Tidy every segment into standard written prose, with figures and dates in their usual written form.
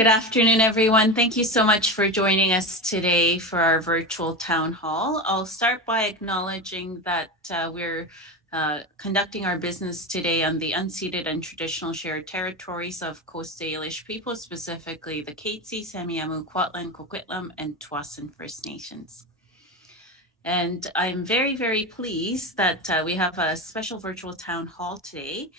Good afternoon, everyone. Thank you so much for joining us today for our virtual town hall. I'll start by acknowledging that we're conducting our business today on the unceded and traditional shared territories of Coast Salish people, specifically the Katzie, Semiahmoo, Kwantlen, Coquitlam, and Tsawwassen First Nations. And I'm very, very pleased that we have a special virtual town hall today.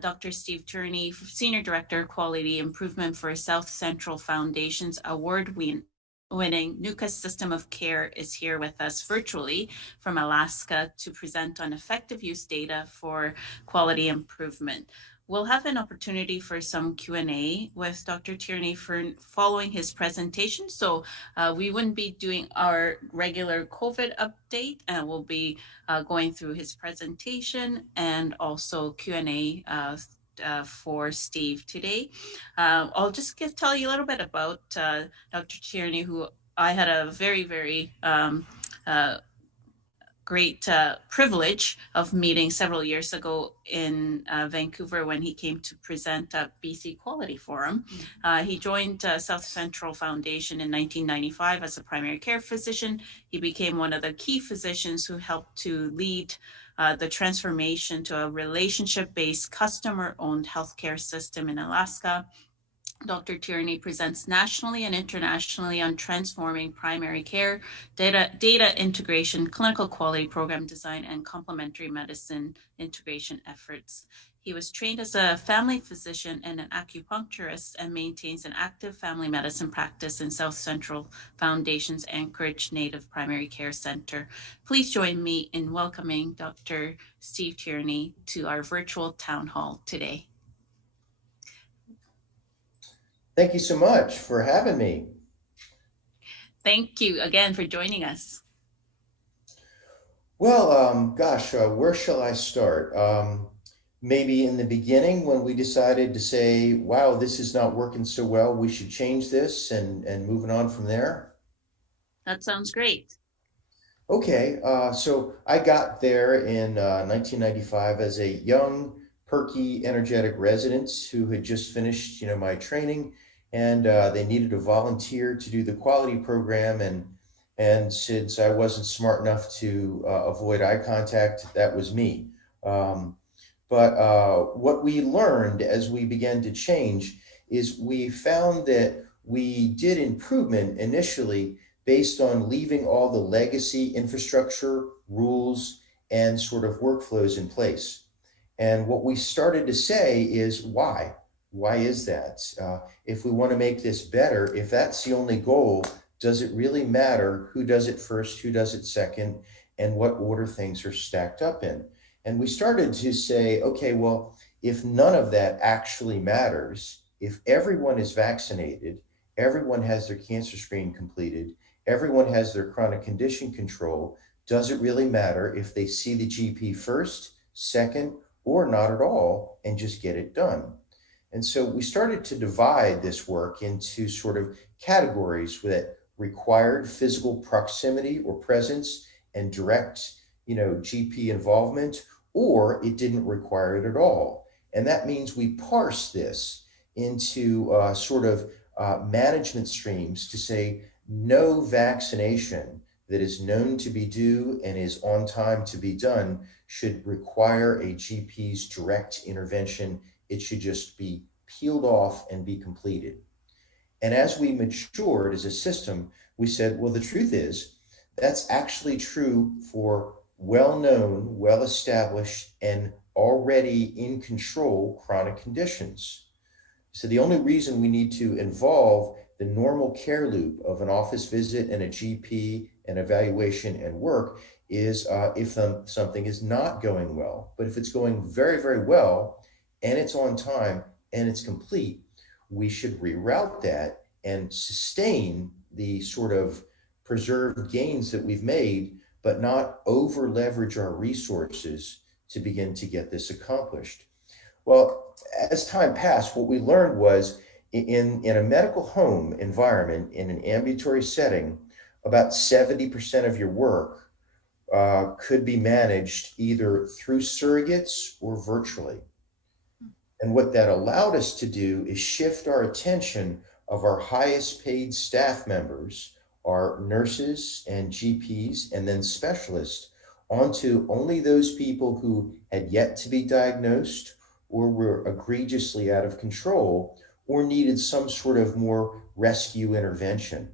Dr. Steve Tierney, Senior Director, Quality Improvement for South Central Foundation's award-winning NUCA System of Care, is here with us virtually from Alaska to present on effective use data for quality improvement. We'll have an opportunity for some Q&A with Dr. Tierney following his presentation. So we wouldn't be doing our regular COVID update, and we'll be going through his presentation and also Q&A for Steve today. I'll just tell you a little bit about Dr. Tierney, who I had a very, very great privilege of meeting several years ago in Vancouver when he came to present at BC Quality Forum. He joined South Central Foundation in 1995 as a primary care physician. He became one of the key physicians who helped to lead the transformation to a relationship-based, customer-owned healthcare system in Alaska. Dr. Tierney presents nationally and internationally on transforming primary care, data integration, clinical quality program design, and complementary medicine integration efforts. He was trained as a family physician and an acupuncturist and maintains an active family medicine practice in South Central Foundation's Anchorage Native Primary Care Center. Please join me in welcoming Dr. Steve Tierney to our virtual town hall today. Thank you so much for having me. Thank you again for joining us. Well, where shall I start? Maybe in the beginning when we decided to say, wow, this is not working so well, we should change this and moving on from there. That sounds great. Okay, so I got there in 1995 as a young, perky, energetic resident who had just finished, my training, and they needed a volunteer to do the quality program. And since I wasn't smart enough to avoid eye contact, that was me. But what we learned as we began to change is we found that we did improvement initially based on leaving all the legacy infrastructure, rules, and sort of workflows in place. And what we started to say is why? Why is that? If we want to make this better, if that's the only goal, does it really matter who does it first, who does it second, and what order things are stacked up in? And we started to say, okay, well, if none of that actually matters, if everyone is vaccinated, everyone has their cancer screen completed, everyone has their chronic condition control, does it really matter if they see the GP first, second, or not at all, and just get it done? And so we started to divide this work into sort of categories that required physical proximity or presence and direct, GP involvement, or it didn't require it at all. And that means we parse this into management streams to say no vaccination that is known to be due and is on time to be done should require a GP's direct intervention. It should just be peeled off and be completed. And as we matured as a system, we said, well, the truth is that's actually true for well-known, well-established, and already in control chronic conditions. So the only reason we need to involve the normal care loop of an office visit and a GP and evaluation and work is if something is not going well. But if it's going very, very well and it's on time and it's complete, we should reroute that and sustain the sort of preserved gains that we've made, but not over leverage our resources to begin to get this accomplished. Well, as time passed, what we learned was in a medical home environment, in an ambulatory setting, about 70% of your work could be managed either through surrogates or virtually. And what that allowed us to do is shift our attention of our highest paid staff members are nurses and GPs and then specialists onto only those people who had yet to be diagnosed or were egregiously out of control or needed some sort of more rescue intervention.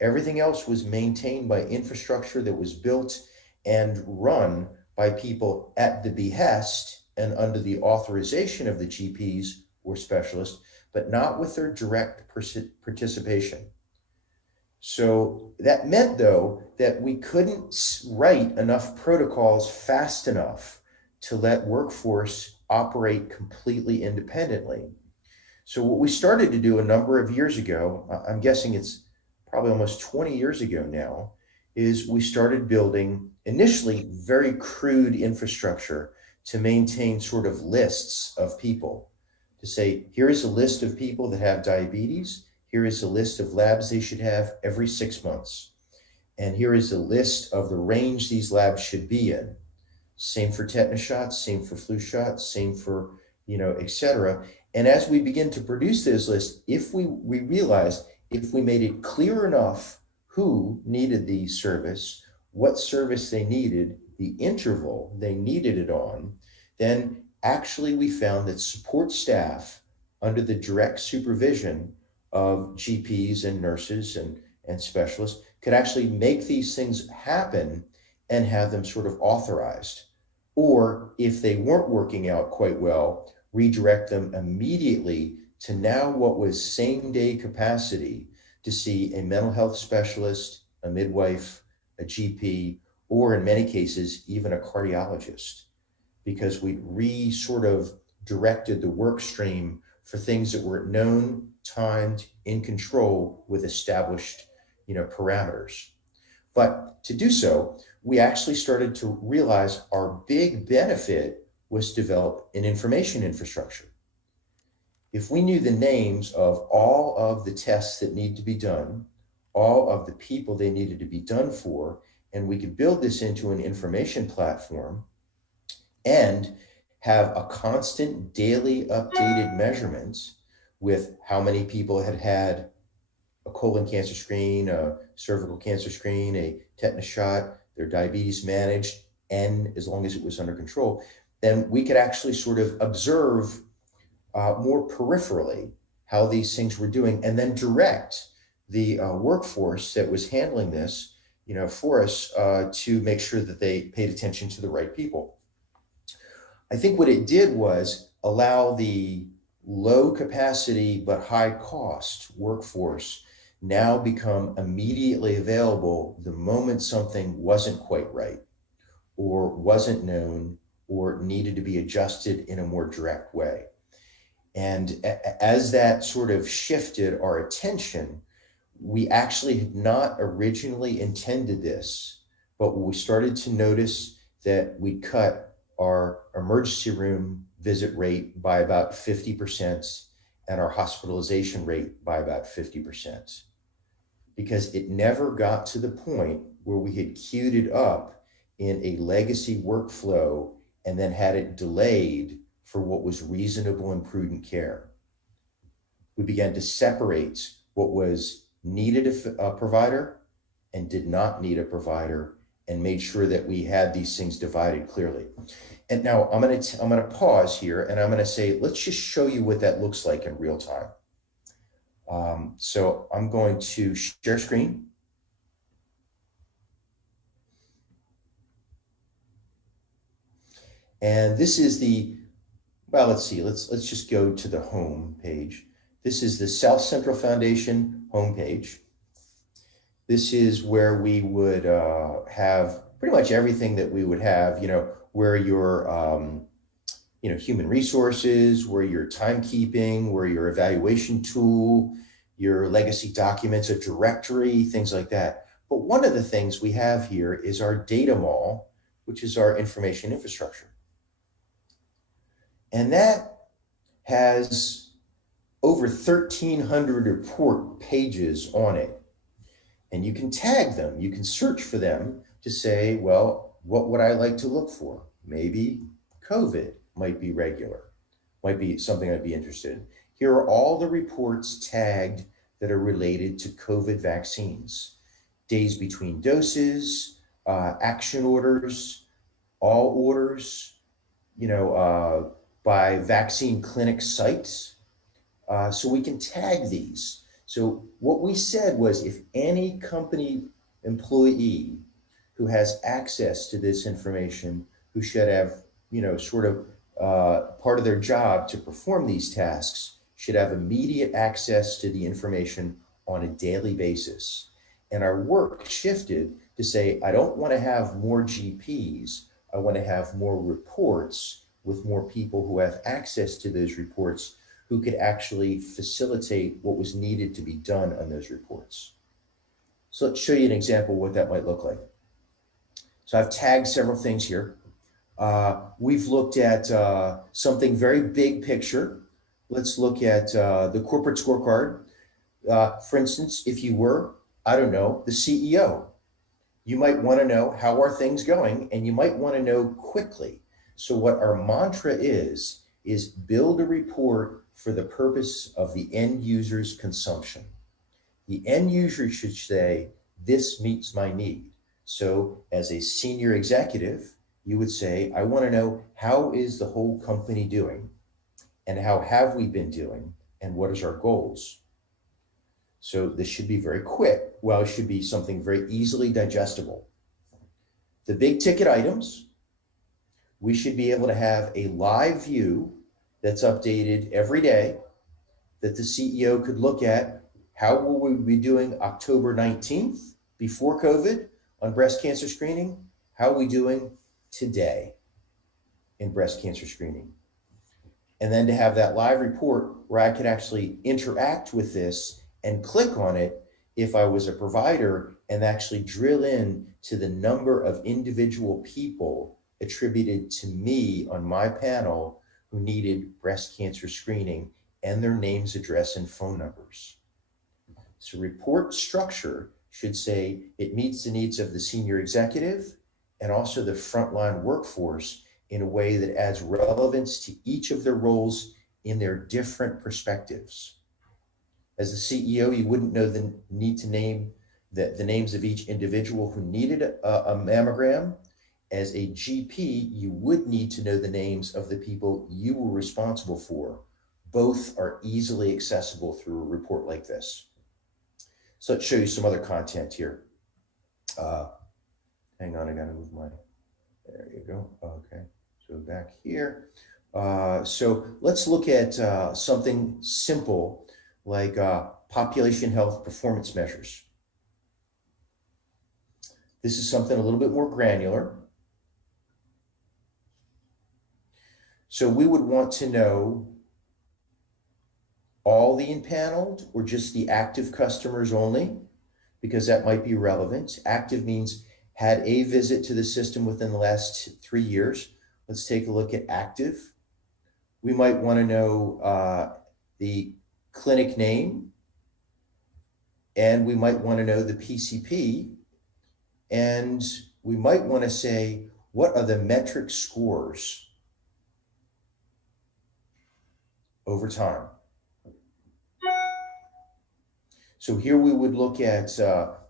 Everything else was maintained by infrastructure that was built and run by people at the behest and under the authorization of the GPs or specialists, but not with their direct participation. So that meant, though, that we couldn't write enough protocols fast enough to let workforce operate completely independently. So what we started to do a number of years ago, I'm guessing it's probably almost 20 years ago now, is we started building initially very crude infrastructure to maintain sort of lists of people. To say, here is a list of people that have diabetes, here is a list of labs they should have every 6 months, and here is a list of the range these labs should be in. Same for tetanus shots, same for flu shots, same for, et cetera. And as we begin to produce those lists, if we realized if we made it clear enough who needed the service, what service they needed, the interval they needed it on, then actually we found that support staff under the direct supervision of GPs and nurses and specialists could actually make these things happen and have them sort of authorized. Or if they weren't working out quite well, redirect them immediately to now what was same day capacity to see a mental health specialist, a midwife, a GP, or in many cases, even a cardiologist, because we'd sort of directed the work stream for things that were known, timed, in control with established, parameters. But to do so, we actually started to realize our big benefit was to develop an information infrastructure. If we knew the names of all of the tests that need to be done, all of the people they needed to be done for, and we could build this into an information platform and have a constant daily updated measurements with how many people had had a colon cancer screen, a cervical cancer screen, a tetanus shot, their diabetes managed, and as long as it was under control, then we could actually sort of observe more peripherally how these things were doing and then direct the workforce that was handling this, for us to make sure that they paid attention to the right people. I think what it did was allow the low capacity but high cost workforce now become immediately available the moment something wasn't quite right or wasn't known or needed to be adjusted in a more direct way. And as that sort of shifted our attention, we actually had not originally intended this, but we started to notice that we cut our emergency room visit rate by about 50% and our hospitalization rate by about 50%, because it never got to the point where we had queued it up in a legacy workflow and then had it delayed for what was reasonable and prudent care. We began to separate what was needed a provider and did not need a provider, and made sure that we had these things divided clearly. And now I'm gonna pause here and I'm gonna say, let's just show you what that looks like in real time. So I'm going to share screen. And this is let's see, let's just go to the home page. This is the South Central Foundation homepage. This is where we would have pretty much everything that we would have, where your, human resources, where your timekeeping, where your evaluation tool, your legacy documents, a directory, things like that. But one of the things we have here is our data mall, which is our information infrastructure. And that has over 1,300 report pages on it. And you can tag them, you can search for them to say, well, what would I like to look for? Maybe COVID might be regular, might be something I'd be interested in. Here are all the reports tagged that are related to COVID vaccines, days between doses, action orders, all orders, by vaccine clinic sites. So we can tag these. So what we said was if any company employee who has access to this information, who should have, sort of part of their job to perform these tasks, should have immediate access to the information on a daily basis. And our work shifted to say, I don't want to have more GPs. I want to have more reports with more people who have access to those reports who could actually facilitate what was needed to be done on those reports. So let's show you an example of what that might look like. So I've tagged several things here. We've looked at something very big picture. Let's look at the corporate scorecard. For instance, if you were, I don't know, the CEO, you might want to know how are things going, and you might want to know quickly. So what our mantra is build a report for the purpose of the end user's consumption. The end user should say, this meets my need. So as a senior executive, you would say, I want to know how is the whole company doing, and how have we been doing, and what is our goals? So this should be very quick. Well, it should be something very easily digestible. The big ticket items, we should be able to have a live view that's updated every day that the CEO could look at. How will we be doing October 19th before COVID on breast cancer screening? How are we doing today in breast cancer screening? And then to have that live report where I could actually interact with this and click on it if I was a provider and actually drill in to the number of individual people attributed to me on my panel who needed breast cancer screening and their names, address, and phone numbers. So report structure should say it meets the needs of the senior executive and also the frontline workforce in a way that adds relevance to each of their roles in their different perspectives. As the CEO, you wouldn't know the need to name the names of each individual who needed a mammogram. As a GP, you would need to know the names of the people you were responsible for. Both are easily accessible through a report like this. So let's show you some other content here. Hang on, I gotta move my, there you go, okay. So back here. So let's look at something simple like population health performance measures. This is something a little bit more granular. So we would want to know all the impaneled or just the active customers only, because that might be relevant. Active means had a visit to the system within the last 3 years. Let's take a look at active. We might want to know the clinic name, and we might want to know the PCP, and we might want to say, what are the metric scores over time? So here we would look at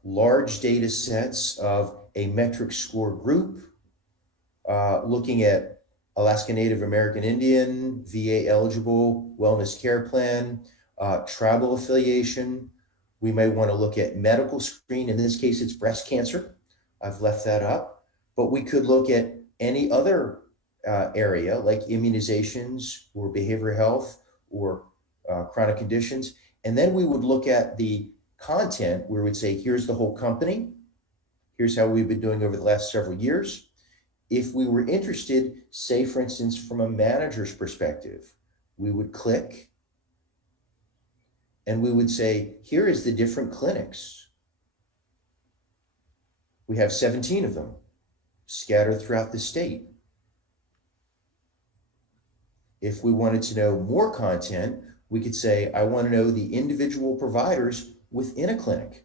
large data sets of a metric score group, looking at Alaska Native American Indian, VA eligible, wellness care plan, tribal affiliation. We may want to look at medical screen. In this case, it's breast cancer. I've left that up. But we could look at any other area like immunizations or behavioral health or chronic conditions. And then we would look at the content where we'd say, here's the whole company. Here's how we've been doing over the last several years. If we were interested, say, for instance, from a manager's perspective, we would click and we would say, here is the different clinics. We have 17 of them scattered throughout the state. If we wanted to know more content, we could say, I want to know the individual providers within a clinic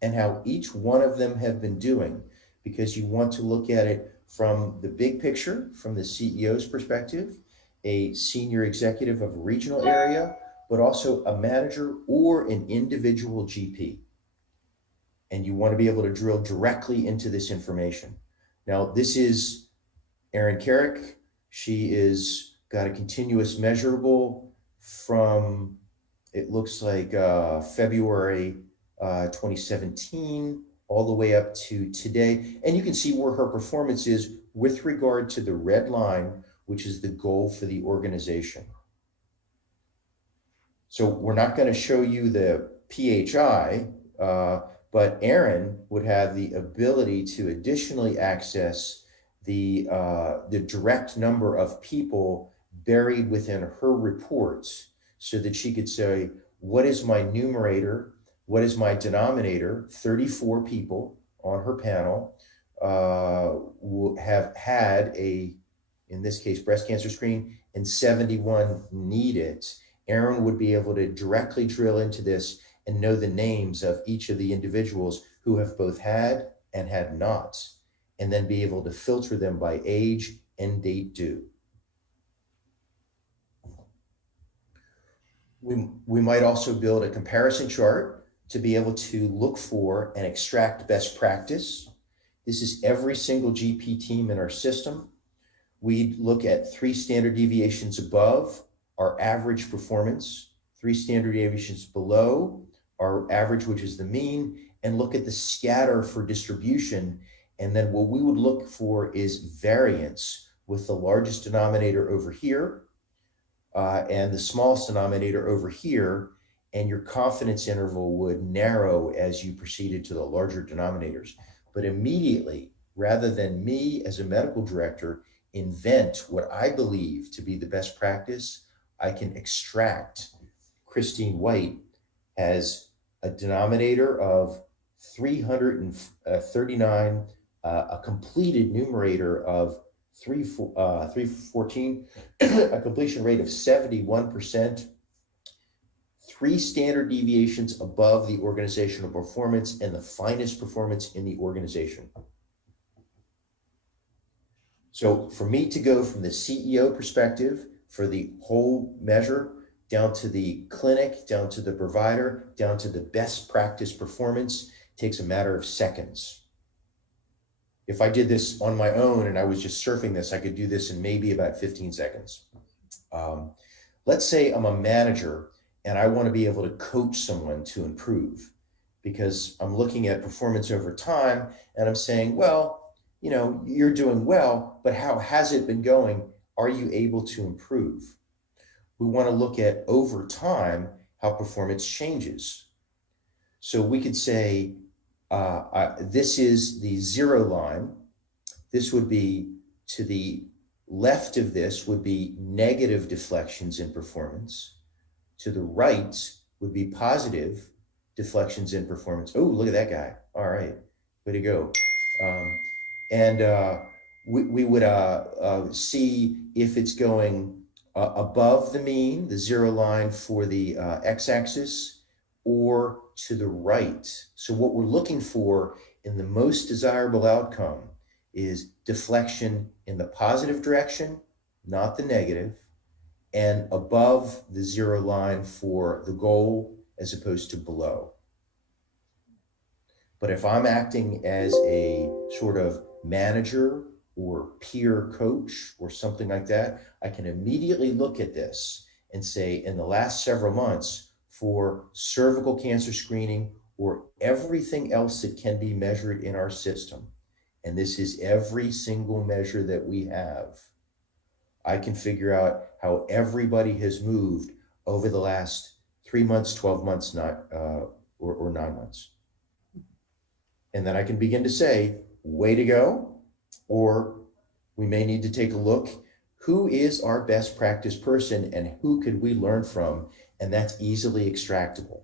and how each one of them have been doing, because you want to look at it from the big picture, from the CEO's perspective, a senior executive of a regional area, but also a manager or an individual GP. And you want to be able to drill directly into this information. Now, this is Erin Carrick. She is got a continuous measurable from, it looks like February 2017 all the way up to today. And you can see where her performance is with regard to the red line, which is the goal for the organization. So we're not going to show you the PHI, but Erin would have the ability to additionally access the direct number of people buried within her reports so that she could say, what is my numerator? What is my denominator? 34 people on her panel will have had in this case, breast cancer screening, and 71 need it. Erin would be able to directly drill into this and know the names of each of the individuals who have both had and had not, and then be able to filter them by age and date due. We might also build a comparison chart to be able to look for and extract best practice. This is every single GP team in our system. We look at 3 standard deviations above our average performance, 3 standard deviations below our average, which is the mean, and look at the scatter for distribution. And then what we would look for is variance, with the largest denominator over here and the smallest denominator over here, and your confidence interval would narrow as you proceeded to the larger denominators. But immediately, rather than me as a medical director invent what I believe to be the best practice, I can extract Christine White as a denominator of 339, a completed numerator of 314, a completion rate of 71%, 3 standard deviations above the organizational performance, and the finest performance in the organization. So for me to go from the CEO perspective for the whole measure down to the clinic, down to the provider, down to the best practice performance takes a matter of seconds. If I did this on my own and I was just surfing this, I could do this in maybe about 15 seconds. Let's say I'm a manager and I want to be able to coach someone to improve, because I'm looking at performance over time and I'm saying, well, you know, you're doing well, but how has it been going? Are you able to improve? We want to look at over time how performance changes. So we could say, this is the 0 line. This would be, to the left of this would be negative deflections in performance. To the right would be positive deflections in performance. Oh, look at that guy. All right, way to go. We would see if it's going above the mean, the 0 line for the x-axis, or to the right. So what we're looking for in the most desirable outcome is deflection in the positive direction, not the negative, and above the 0 line for the goal as opposed to below. But if I'm acting as a sort of manager or peer coach or something like that, I can immediately look at this and say, in the last several months, for cervical cancer screening or everything else that can be measured in our system, and this is every single measure that we have, I can figure out how everybody has moved over the last 3 months, 12 months, or 9 months. And then I can begin to say, way to go, or we may need to take a look. Who is our best practice person and who could we learn from? And that's easily extractable.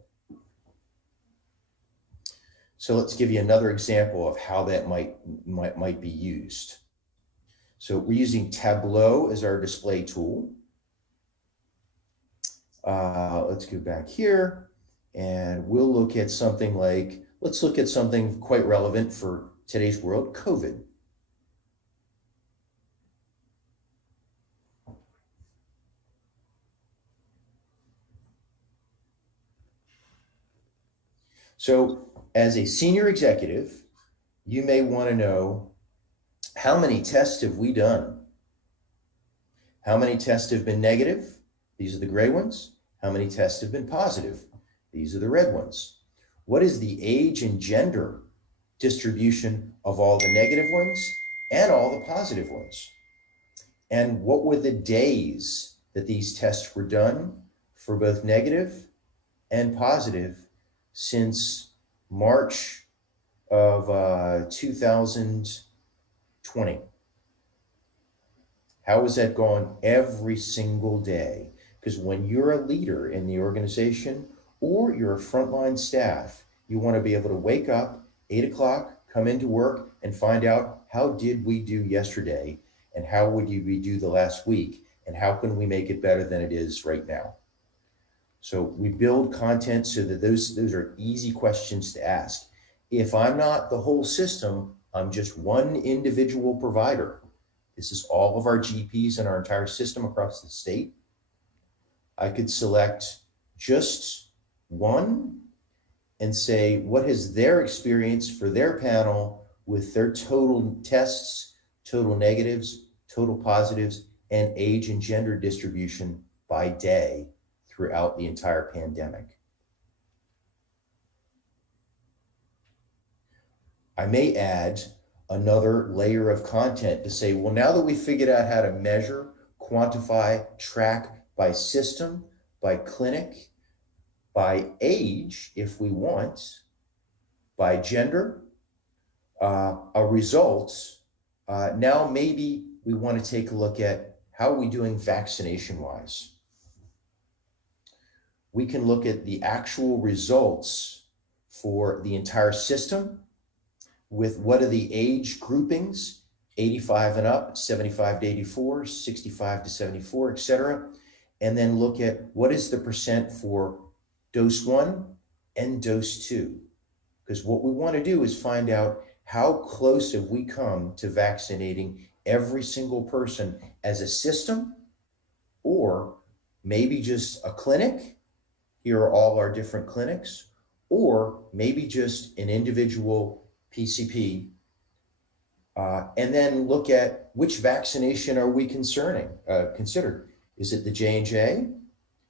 So let's give you another example of how that might be used. So we're using Tableau as our display tool. Let's go back here and we'll look at something like, let's look at something quite relevant for today's world, COVID. So, as a senior executive, you may want to know, how many tests have we done? How many tests have been negative? These are the gray ones. How many tests have been positive? These are the red ones. What is the age and gender distribution of all the negative ones and all the positive ones? And what were the days that these tests were done for both negative and positive since March of 2020? How has that gone every single day? Because when you're a leader in the organization or you're a frontline staff, you want to be able to wake up 8 o'clock, come into work, and find out, how did we do yesterday, and how would we do the last week, and how can we make it better than it is right now? So we build content so that those are easy questions to ask. If I'm not the whole system, I'm just one individual provider. This is all of our GPs and our entire system across the state. I could select just one and say, what has their experience for their panel with their total tests, total negatives, total positives, and age and gender distribution by day throughout the entire pandemic. I may add another layer of content to say, well, now that we figured out how to measure, quantify, track by system, by clinic, by age, if we want, by gender, our results, now maybe we want to take a look at, how are we doing vaccination wise? We can look at the actual results for the entire system with what are the age groupings, 85 and up, 75 to 84, 65 to 74, et cetera. And then look at what is the percent for dose 1 and dose 2. Because what we want to do is find out, how close have we come to vaccinating every single person as a system, or maybe just a clinic. Here are all our different clinics, or maybe just an individual PCP, and then look at, which vaccination are we considered? Is it the J&J?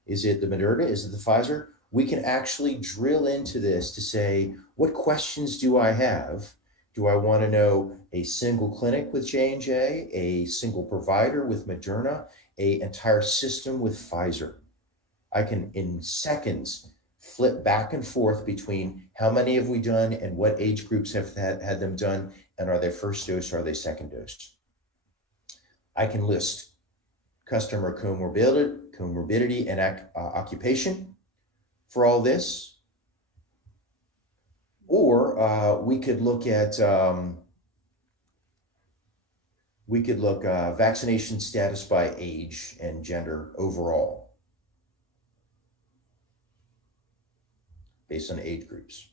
Is it the Moderna? Is it the Pfizer? We can actually drill into this to say, what questions do I have? Do I want to know a single clinic with J&J, a single provider with Moderna, a entire system with Pfizer? I can, in seconds, flip back and forth between how many have we done and what age groups have had them done, and are they first dose or are they second dose? I can list customer comorbidity and occupation for all this, or we could look at vaccination status by age and gender overall, based on age groups.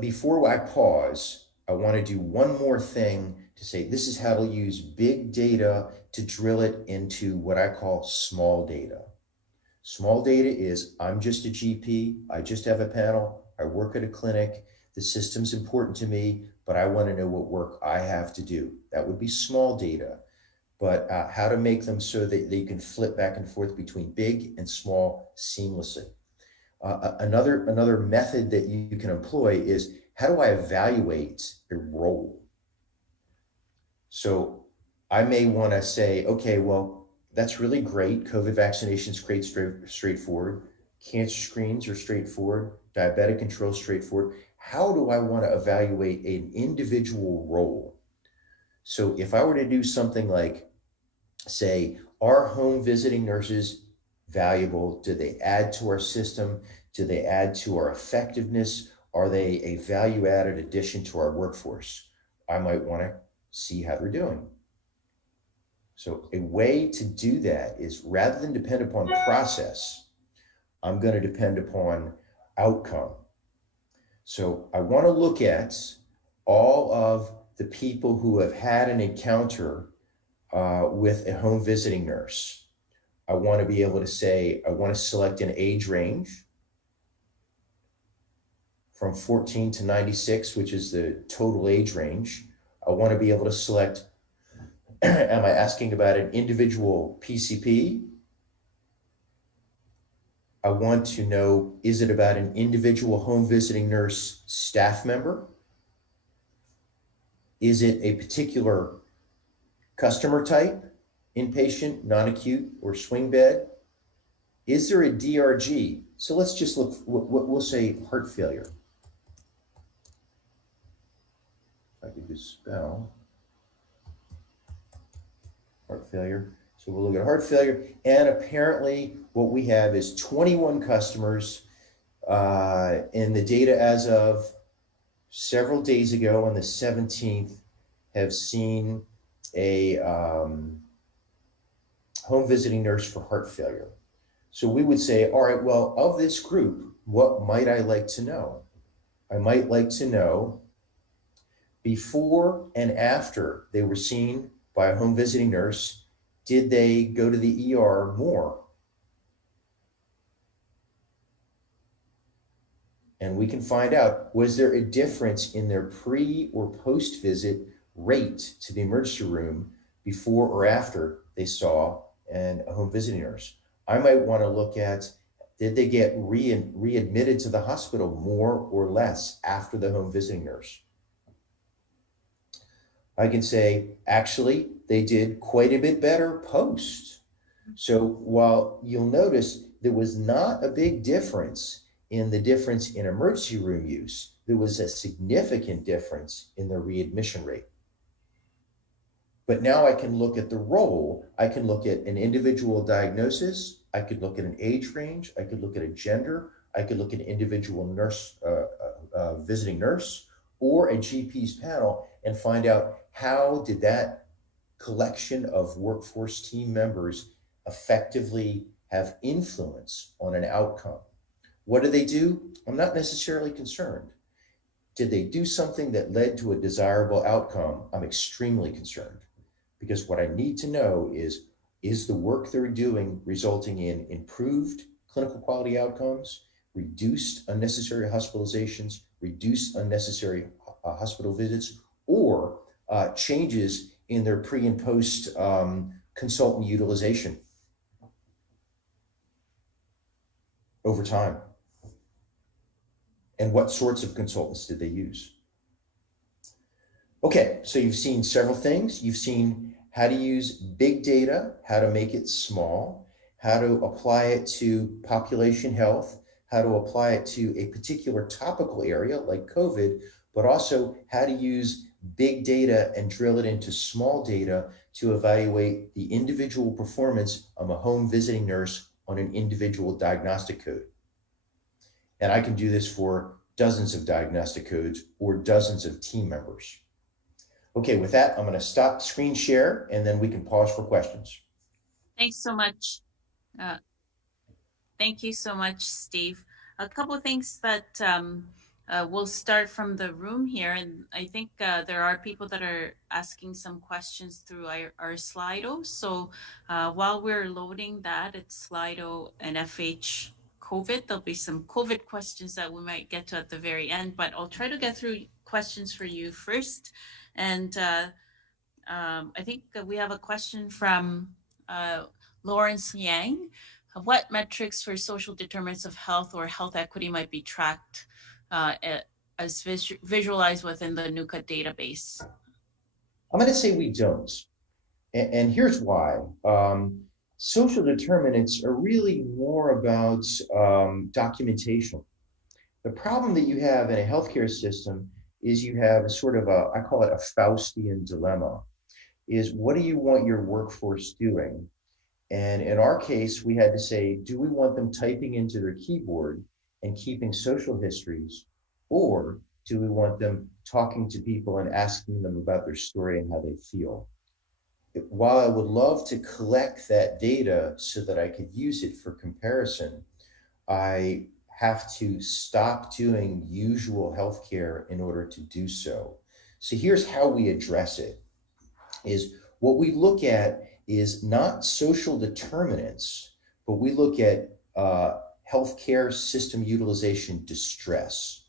Before I pause, I want to do one more thing to say, this is how to use big data to drill it into what I call small data. Small data is, I'm just a GP, I just have a panel, I work at a clinic, the system's important to me, but I want to know what work I have to do. That would be small data. But how to make them so that they can flip back and forth between big and small seamlessly. Another method that you can employ is, how do I evaluate a role? So I may want to say, okay, well, that's really great. COVID vaccinations great, straightforward. Cancer screens are straightforward. Diabetic control, straightforward. How do I want to evaluate an individual role? So if I were to do something like, say, are home visiting nurses valuable? Do they add to our system? Do they add to our effectiveness? Are they a value-added addition to our workforce? I might want to see how they're doing. So a way to do that is, rather than depend upon process, I'm going to depend upon outcome. So I want to look at all of the people who have had an encounter with a home visiting nurse. I want to be able to say, I want to select an age range. from 14 to 96, which is the total age range. I want to be able to select, am I asking about an individual PCP? I want to know, is it about an individual home visiting nurse staff member? Is it a particular customer type, inpatient, non-acute, or swing bed? Is there a DRG? So let's just look, we'll say heart failure. If I could just spell heart failure. So we'll look at heart failure. And apparently what we have is 21 customers and the data as of several days ago on the 17th have seen a home visiting nurse for heart failure. So we would say, all right, well, of this group, what might I like to know? I might like to know before and after they were seen by a home visiting nurse, did they go to the ER more? And we can find out, was there a difference in their pre or post visit rate to the emergency room before or after they saw a home visiting nurse? I might want to look at, did they get readmitted to the hospital more or less after the home visiting nurse? I can say, actually, they did quite a bit better post. So while you'll notice there was not a big difference in the difference in emergency room use, there was a significant difference in the readmission rate. But now I can look at the role. I can look at an individual diagnosis. I could look at an age range. I could look at a gender. I could look at an individual nurse, visiting nurse, or a GP's panel and find out how did that collection of workforce team members effectively have influence on an outcome. What did they do? I'm not necessarily concerned. Did they do something that led to a desirable outcome? I'm extremely concerned because what I need to know is the work they're doing resulting in improved clinical quality outcomes, reduced unnecessary hospitalizations, reduced unnecessary hospital visits, or changes in their pre and post consultant utilization over time. And what sorts of consultants did they use? Okay, so you've seen several things. You've seen how to use big data, how to make it small, how to apply it to population health, how to apply it to a particular topical area like COVID, but also how to use big data and drill it into small data to evaluate the individual performance of a home visiting nurse on an individual diagnostic code. And I can do this for dozens of diagnostic codes or dozens of team members. Okay, with that, I'm going to stop screen share and then we can pause for questions. Thanks so much. Uh, Thank you so much, Steve. A couple of things that we'll start from the room here. And I think there are people that are asking some questions through our Slido. So while we're loading that, it's Slido and FH COVID. There'll be some COVID questions that we might get to at the very end, but I'll try to get through questions for you first. And I think we have a question from Lawrence Yang. What metrics for social determinants of health or health equity might be tracked as visualized within the NUCA database? I'm going to say we don't. And here's why. Social determinants are really more about documentation. The problem that you have in a healthcare system is you have a sort of I call it a Faustian dilemma, is what do you want your workforce doing? And in our case, we had to say, do we want them typing into their keyboard and keeping social histories, or do we want them talking to people and asking them about their story and how they feel? While I would love to collect that data so that I could use it for comparison, I have to stop doing usual healthcare in order to do so. So here's how we address it, is what we look at is not social determinants, but we look at healthcare system utilization distress.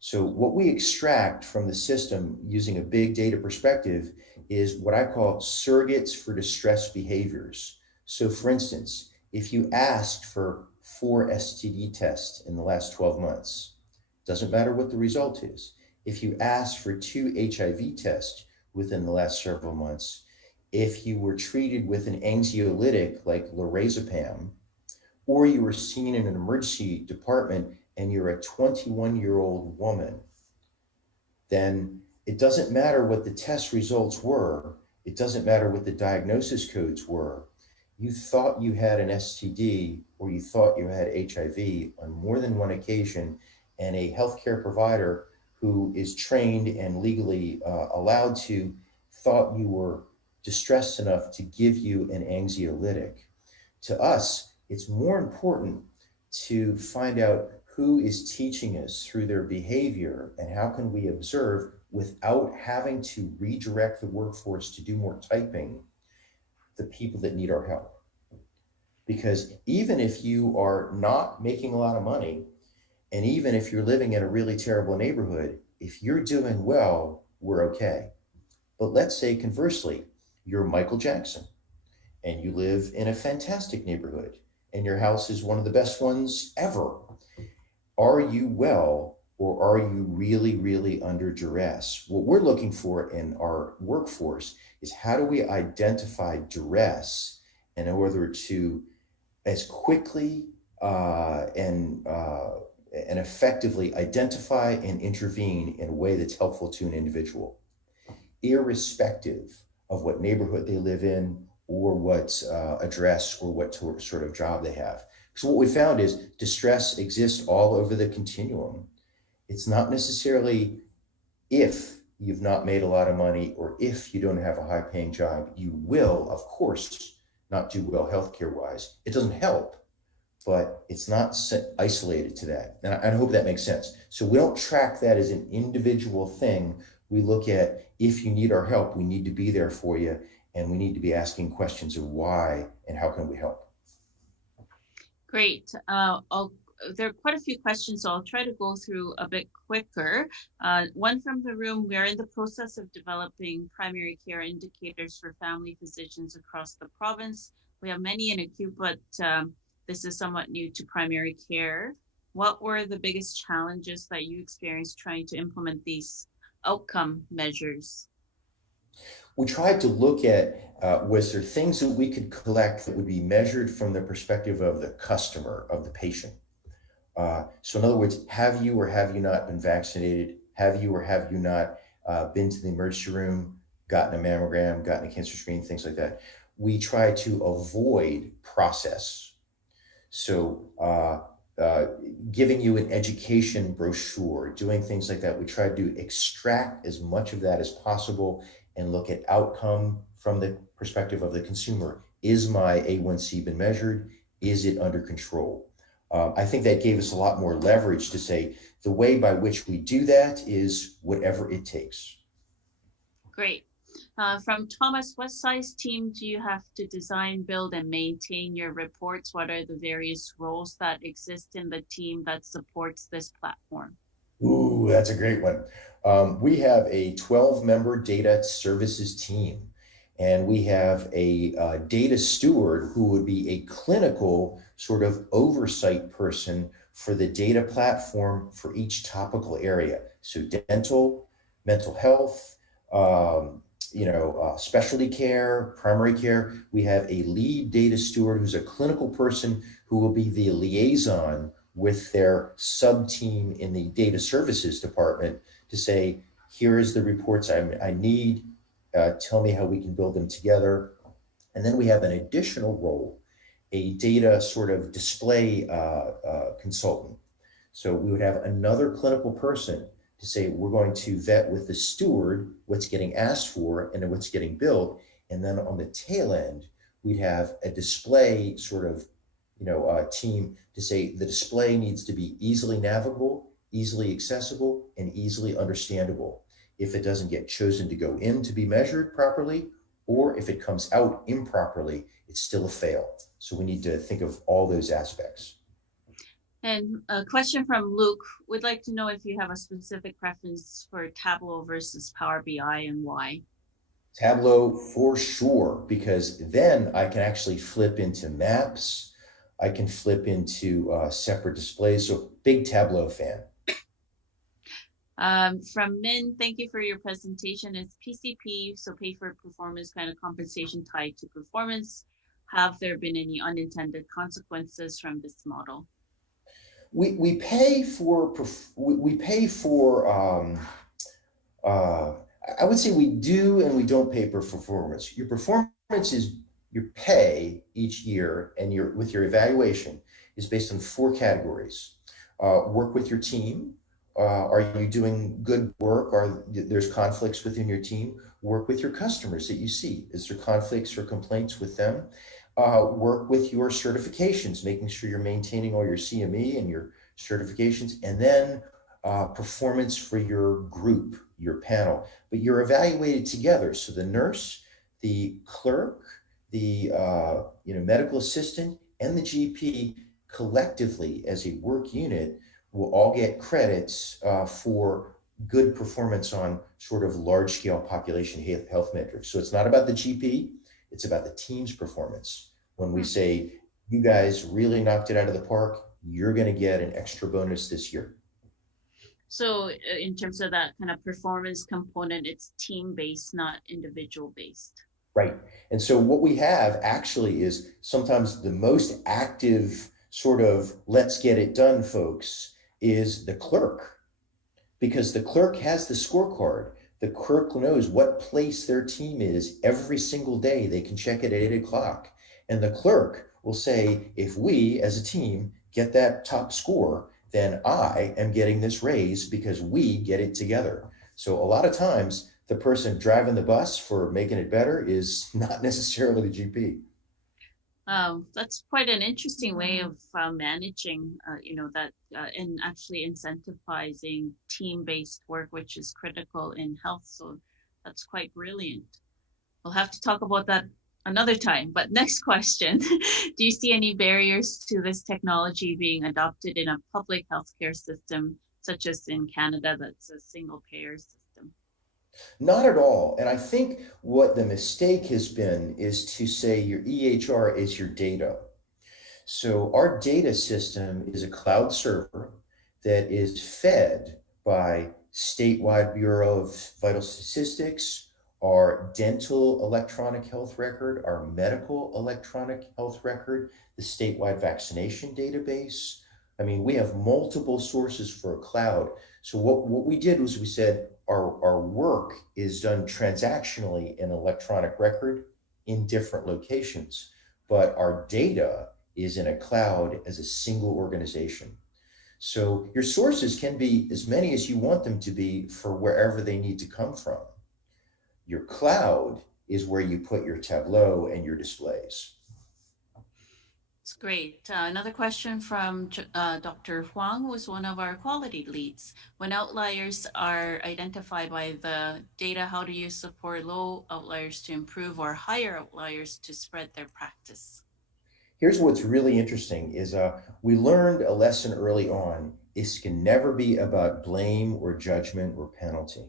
So what we extract from the system using a big data perspective is what I call surrogates for distress behaviors. So for instance, if you asked for 4 STD tests in the last 12 months, doesn't matter what the result is. If you asked for 2 HIV tests within the last several months, if you were treated with an anxiolytic like lorazepam, or you were seen in an emergency department and you're a 21-year-old woman, then it doesn't matter what the test results were. It doesn't matter what the diagnosis codes were. You thought you had an STD or you thought you had HIV on more than one occasion, and a healthcare provider who is trained and legally allowed to thought you were distressed enough to give you an anxiolytic. To us, it's more important to find out who is teaching us through their behavior and how can we observe without having to redirect the workforce to do more typing, the people that need our help. Because even if you are not making a lot of money, and even if you're living in a really terrible neighborhood, if you're doing well, we're okay. But let's say conversely, you're Michael Jackson and you live in a fantastic neighborhood and your house is one of the best ones ever. Are you well, or are you really, really under duress? What we're looking for in our workforce is how do we identify duress in order to as quickly and effectively identify and intervene in a way that's helpful to an individual, irrespective of what neighborhood they live in or what address or what sort of job they have. So what we found is distress exists all over the continuum. It's not necessarily if you've not made a lot of money or if you don't have a high paying job, you will, of course, not do well healthcare wise. It doesn't help, but it's not isolated to that. And I hope that makes sense. So we don't track that as an individual thing. We look at if you need our help, we need to be there for you, and we need to be asking questions of why and how can we help. Great. There are quite a few questions, so I'll try to go through a bit quicker. One from the room, we are in the process of developing primary care indicators for family physicians across the province. We have many in acute, but this is somewhat new to primary care. What were the biggest challenges that you experienced trying to implement these outcome measures? We tried to look at was there things that we could collect that would be measured from the perspective of the customer, of the patient. So in other words, have you or have you not been vaccinated? Have you or have you not been to the emergency room, gotten a mammogram, gotten a cancer screen, things like that? We try to avoid process. So giving you an education brochure, doing things like that. We try to extract as much of that as possible and look at outcome from the perspective of the consumer. Is my A1C been measured? Is it under control? I think that gave us a lot more leverage to say the way by which we do that is whatever it takes. Great. From Thomas, what size team do you have to design, build, and maintain your reports? What are the various roles that exist in the team that supports this platform? Ooh, that's a great one. We have a 12-member data services team, and we have a data steward who would be a clinical sort of oversight person for the data platform for each topical area. So dental, mental health, specialty care, primary care. We have a lead data steward who's a clinical person who will be the liaison with their sub team in the data services department to say, here is the reports I need, tell me how we can build them together. And then we have an additional role, a data sort of display consultant. So we would have another clinical person to say, we're going to vet with the steward what's getting asked for and what's getting built. And then on the tail end, we'd have a display sort of team to say the display needs to be easily navigable, easily accessible, and easily understandable. If it doesn't get chosen to go in to be measured properly, or if it comes out improperly, it's still a fail. So we need to think of all those aspects. And a question from Luke would like to know if you have a specific preference for Tableau versus Power BI and why. Tableau for sure, because then I can actually flip into maps. I can flip into separate displays. So big Tableau fan. From Min, thank you for your presentation. It's PCP, so pay for performance kind of compensation tied to performance. Have there been any unintended consequences from this model? We pay for we pay for uh, I would say we do and we don't pay for performance. Your performance is your pay each year, and your with your evaluation is based on four categories. Work with your team. Are you doing good work? Are there's conflicts within your team? Work with your customers that you see. Is there conflicts or complaints with them? Work with your certifications, making sure you're maintaining all your CME and your certifications, and then performance for your group, your panel. But you're evaluated together. So the nurse, the clerk, the medical assistant, and the GP collectively as a work unit will all get credits for good performance on sort of large scale population health metrics. So it's not about the GP, it's about the team's performance. When we Hmm. say, you guys really knocked it out of the park, you're going to get an extra bonus this year. So, in terms of that kind of performance component, it's team based, not individual based. Right. And so what we have actually is sometimes the most active sort of let's get it done folks is the clerk, because the clerk has the scorecard. The clerk knows what place their team is every single day. They can check it at 8 o'clock. And the clerk will say, if we as a team get that top score, then I am getting this raise because we get it together. So a lot of times, the person driving the bus for making it better is not necessarily the GP. That's quite an interesting way of managing, that and actually incentivizing team-based work, which is critical in health. So that's quite brilliant. We'll have to talk about that another time. But next question, do you see any barriers to this technology being adopted in a public healthcare system, such as in Canada, that's a single payer system? Not at all. And I think what the mistake has been is to say your EHR is your data. So our data system is a cloud server that is fed by statewide Bureau of Vital Statistics, our dental electronic health record, our medical electronic health record, the statewide vaccination database. I mean, we have multiple sources for a cloud. So what we did was we said our work is done transactionally in electronic record in different locations, but our data is in a cloud as a single organization. So your sources can be as many as you want them to be for wherever they need to come from. Your cloud is where you put your Tableau and your displays. It's great. Another question from Dr. Huang, who is one of our quality leads. When outliers are identified by the data, how do you support low outliers to improve or higher outliers to spread their practice? Here's what's really interesting is we learned a lesson early on. It can never be about blame or judgment or penalty.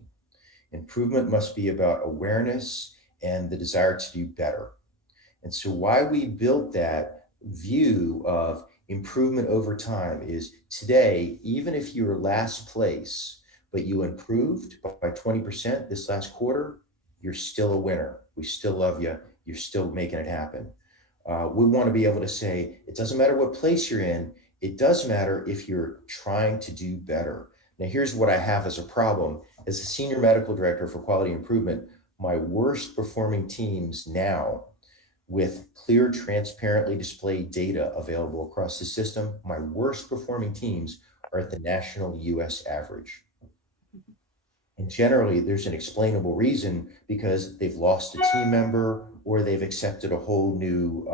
Improvement must be about awareness and the desire to do better. And so, why we built that view of improvement over time is today, even if you were last place, but you improved by 20% this last quarter, you're still a winner. We still love you. You're still making it happen. We want to be able to say it doesn't matter what place you're in, it does matter if you're trying to do better. Now, here's what I have as a problem. As a senior medical director for quality improvement, my worst performing teams now, with clear, transparently displayed data available across the system, my worst performing teams are at the national US average. And generally, there's an explainable reason because they've lost a team member or they've accepted a whole new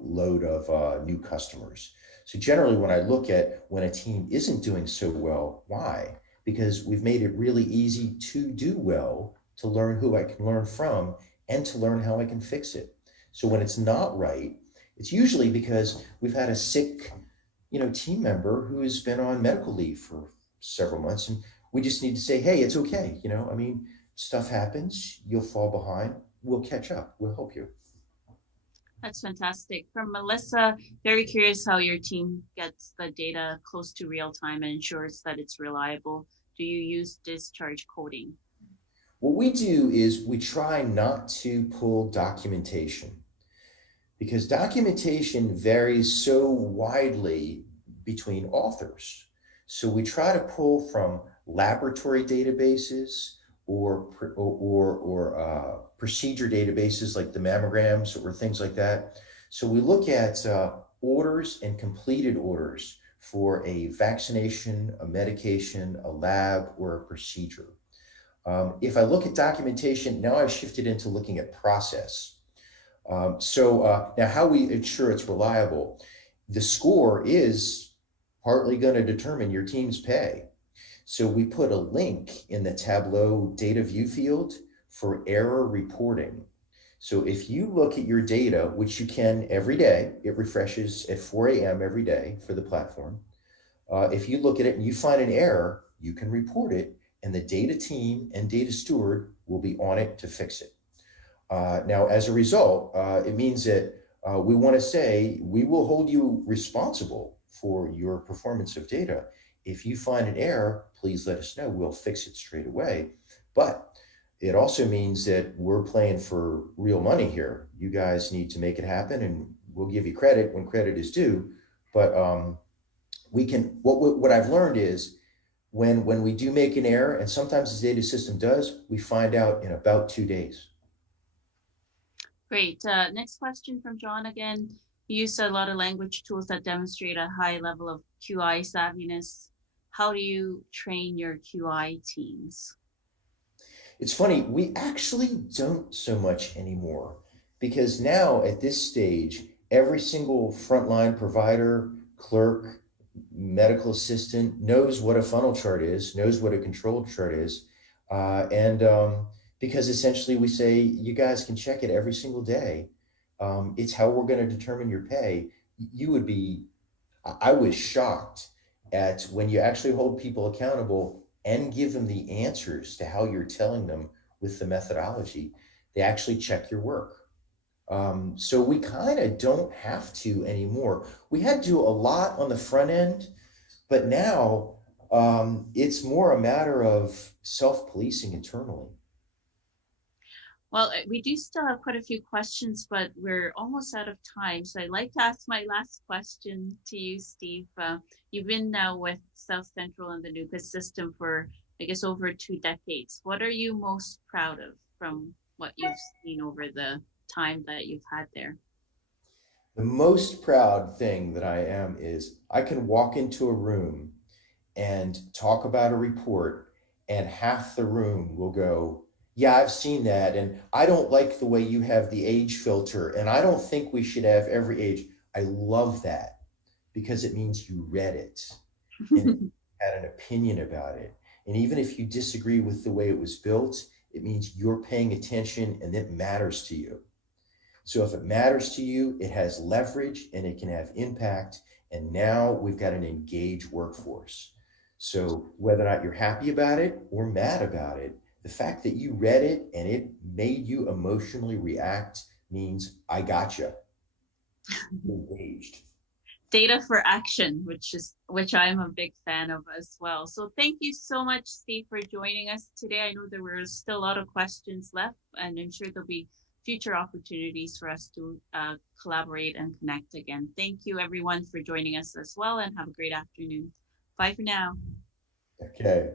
load of new customers. So, generally, when I look at when a team isn't doing so well, why? Because we've made it really easy to do well, to learn who I can learn from, and to learn how I can fix it. So, when it's not right, it's usually because we've had a sick team member who has been on medical leave for several months, and we just need to say, hey, it's okay. I mean, stuff happens. You'll fall behind. We'll catch up. We'll help you. That's fantastic. From Melissa, very curious how your team gets the data close to real time and ensures that it's reliable. Do you use discharge coding? What we do is we try not to pull documentation because documentation varies so widely between authors. So we try to pull from laboratory databases or procedure databases like the mammograms or things like that. So we look at orders and completed orders for a vaccination, a medication, a lab, or a procedure. If I look at documentation, now I've shifted into looking at process. Now how we ensure it's reliable, the score is partly going to determine your team's pay. So we put a link in the Tableau data view field for error reporting. So if you look at your data, which you can every day, it refreshes at 4 a.m. every day for the platform. If you look at it and you find an error, you can report it, and the data team and data steward will be on it to fix it. Now, as a result, it means that we want to say we will hold you responsible for your performance of data. If you find an error, please let us know. We'll fix it straight away. But it also means that we're playing for real money here. You guys need to make it happen, and we'll give you credit when credit is due. But we can. What I've learned is when we do make an error, and sometimes the data system does, we find out in about 2 days. Great. Next question from John again. You use a lot of language tools that demonstrate a high level of QI savviness. How do you train your QI teams? It's funny, we actually don't so much anymore because now at this stage, every single frontline provider, clerk, medical assistant knows what a funnel chart is, knows what a control chart is. And Because essentially we say, you guys can check it every single day. It's how we're going to determine your pay. You would be I was shocked at when you actually hold people accountable and give them the answers to how you're telling them with the methodology. They actually check your work. So we kind of don't have to anymore. We had to do a lot on the front end, but now it's more a matter of self-policing internally. Well, we do still have quite a few questions, but we're almost out of time. So I'd like to ask my last question to you, Steve. You've been now with South Central and the NUCA system for, I guess, over 2 decades. What are you most proud of from what you've seen over the time that you've had there? The most proud thing that I am is I can walk into a room and talk about a report, and half the room will go, yeah, I've seen that. And I don't like the way you have the age filter. And I don't think we should have every age. I love that because it means you read it and had an opinion about it. And even if you disagree with the way it was built, it means you're paying attention and it matters to you. So if it matters to you, it has leverage and it can have impact. And now we've got an engaged workforce. So whether or not you're happy about it or mad about it, the fact that you read it and it made you emotionally react means I got you engaged. Data for action, which I'm a big fan of as well. So thank you so much, Steve, for joining us today. I know there were still a lot of questions left, and I'm sure there'll be future opportunities for us to collaborate and connect again. Thank you, everyone, for joining us as well, and have a great afternoon. Bye for now. Okay.